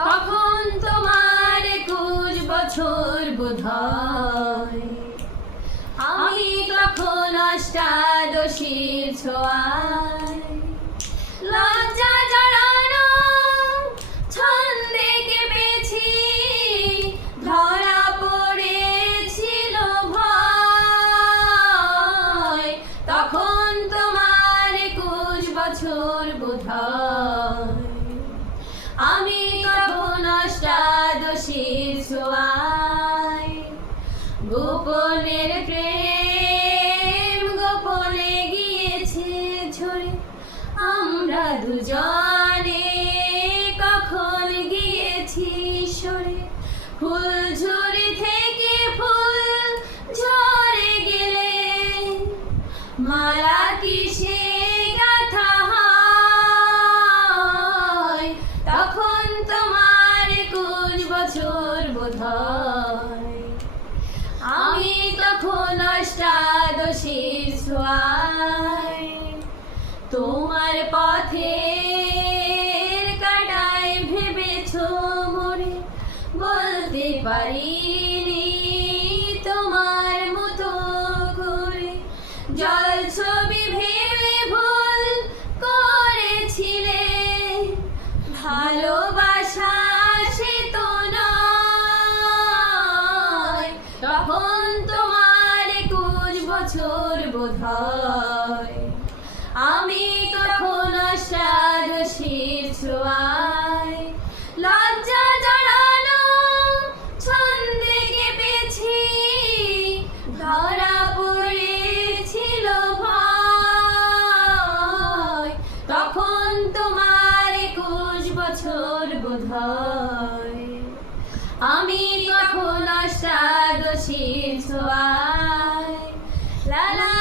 তখন তোমার 21 বছর বোধহয়। আমি তখন অষ্টাদশীর ছোঁয়ায়। লজ্জা জড়ানো ছন্দে কেঁপেছি, ধরা পড়েছিল ভয়। তখন তোমার 21 বছর বোধহয়। আমি তখন অষ্টাদশীর ছোঁয়ায়। গোপনের প্রেম গোপনে গিয়েছে ঝরে, আমরা দুজনে কখন গিয়েছি সরে। ফুলঝুরি থেকে ফুল ঝরে গেলে মালা কিসে গাঁথা হয়। তখন তোমার 21 বছর বোধহয়। আমি তখন অষ্টাদশীর ছোঁয়ায়। তোমার পথের কাঁটায় ভেবেছো মোরে, বলতে পারিনি তোমার মতো করে। জল ছবি ভেবে ভুল করেছিলে, ভালোবাসা সে তো নয়। তখন তোমার 21 বছর বোধহয়। আমি তখন অষ্টাদশীর ছোঁয়ায়। লজ্জা জড়ানো ছন্দে কেঁপেছি, ধরা পড়েছিল ভয়। তখন তোমার 21 বছর বোধহয়। আমি তখন অষ্টাদশীর ছোঁয়ায়। লা লা